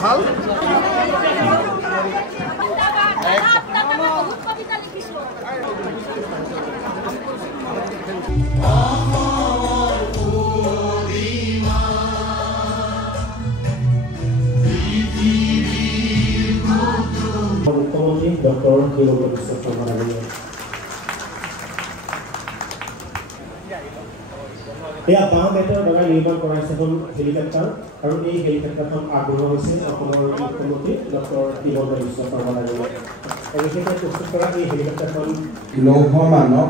ভাল মুখ্যমন্ত্ৰী ডক্টৰ হিমন্ত বিশ্ব শৰ্মা ডাঙৰীয়া এয়া বাঁহ বেতৰ দ্বাৰা নিৰ্মাণ কৰা হৈছে এখন হেলিকপ্টাৰ আৰু এই হেলিকপ্টাৰখন আগবঢ়োৱা হৈছে অসমৰ মুখ্যমন্ত্ৰী ডক্টৰ হিমন্ত বিশ্ব শৰ্মা ডাঙৰীয়া বিশেষকৈ প্ৰস্তুত কৰা এই হেলিকপ্টাৰখন লৌহ মানৱ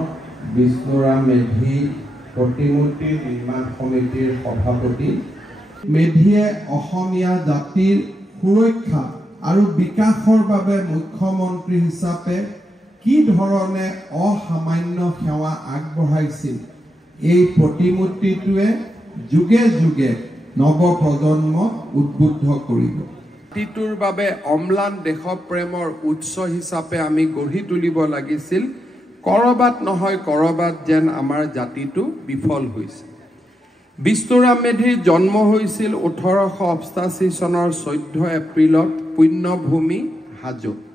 বিষ্ণুৰাম মেধি প্ৰতিমূৰ্তি নিৰ্মাণ সমিতিৰ সভাপতি মেধিয়ে অসমীয়া জাতিৰ সুৰক্ষা আৰু বিকাশৰ বাবে মুখ্যমন্ত্ৰী হিচাপে কি ধৰণে অসামান্য সেৱা আগবঢ়াইছিল এই প্ৰতিমূৰ্তিটোৱে যুগে যুগে নৱপ্ৰজন্মক উদ্বুদ্ধ কৰিব জাতিটোৰ বাবে অম্লান দেশপ্ৰেমৰ উৎস হিচাপে আমি গঢ়ি তুলিব লাগিছিল কৰবাত নহয় কৰবাত যেন আমাৰ জাতিটো বিফল হৈছে বিষ্ণুৰাম মেধিৰ জন্ম হৈছিল 1888 চনৰ 14 এপ্ৰিলত পুণ্যভূমি হাজোত